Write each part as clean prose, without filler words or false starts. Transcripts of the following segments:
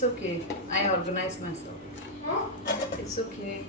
It's okay. I organize myself. It's okay.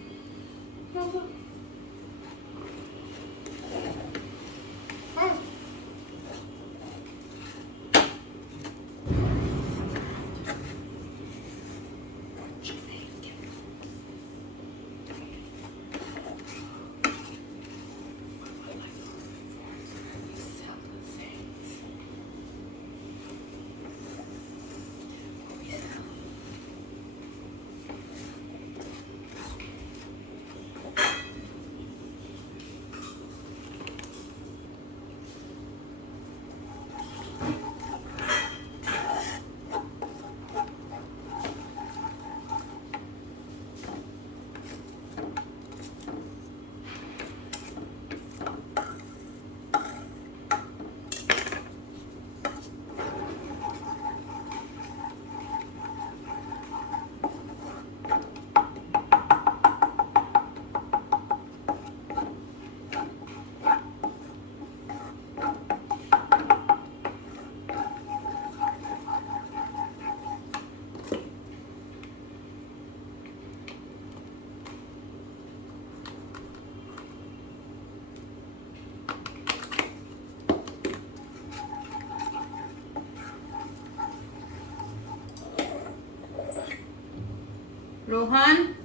Rohan?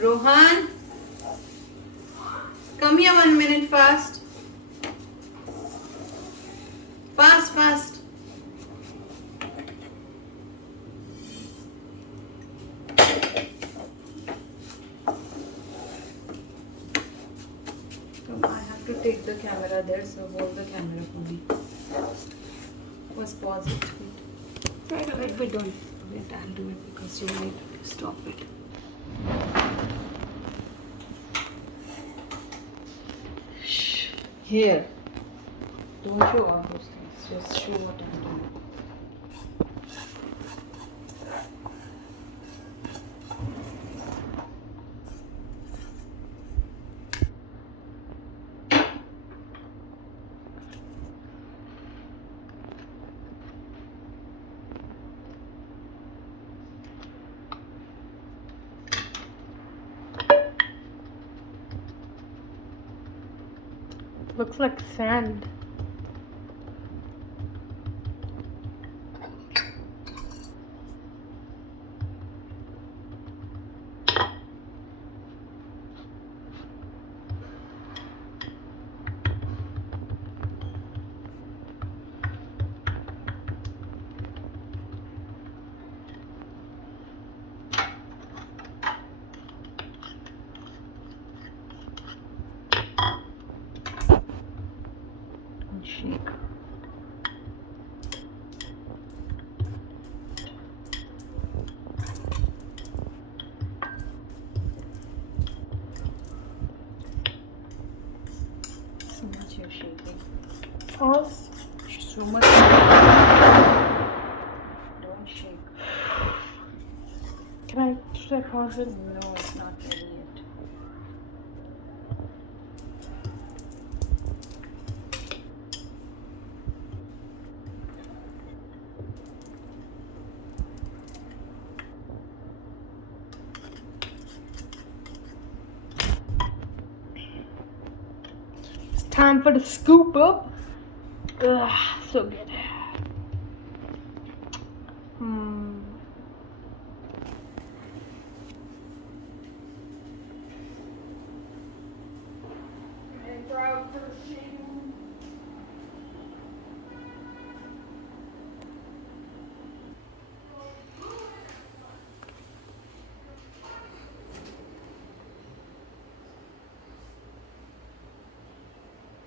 Rohan? Come here 1 minute fast. Fast, fast. Come, I have to take the camera there, so hold the camera for me. First pause it. Wait, don't. Wait, I'll do it because you need to stop it. Here. Don't show all those things. Just show what I'm doing. Looks like sand. Shake. So much you're shaking. Pause. So much. Don't shake. Should I pause it? No, it's not ready yet. It's time for the scoop up. Ugh, so good. And throw out for the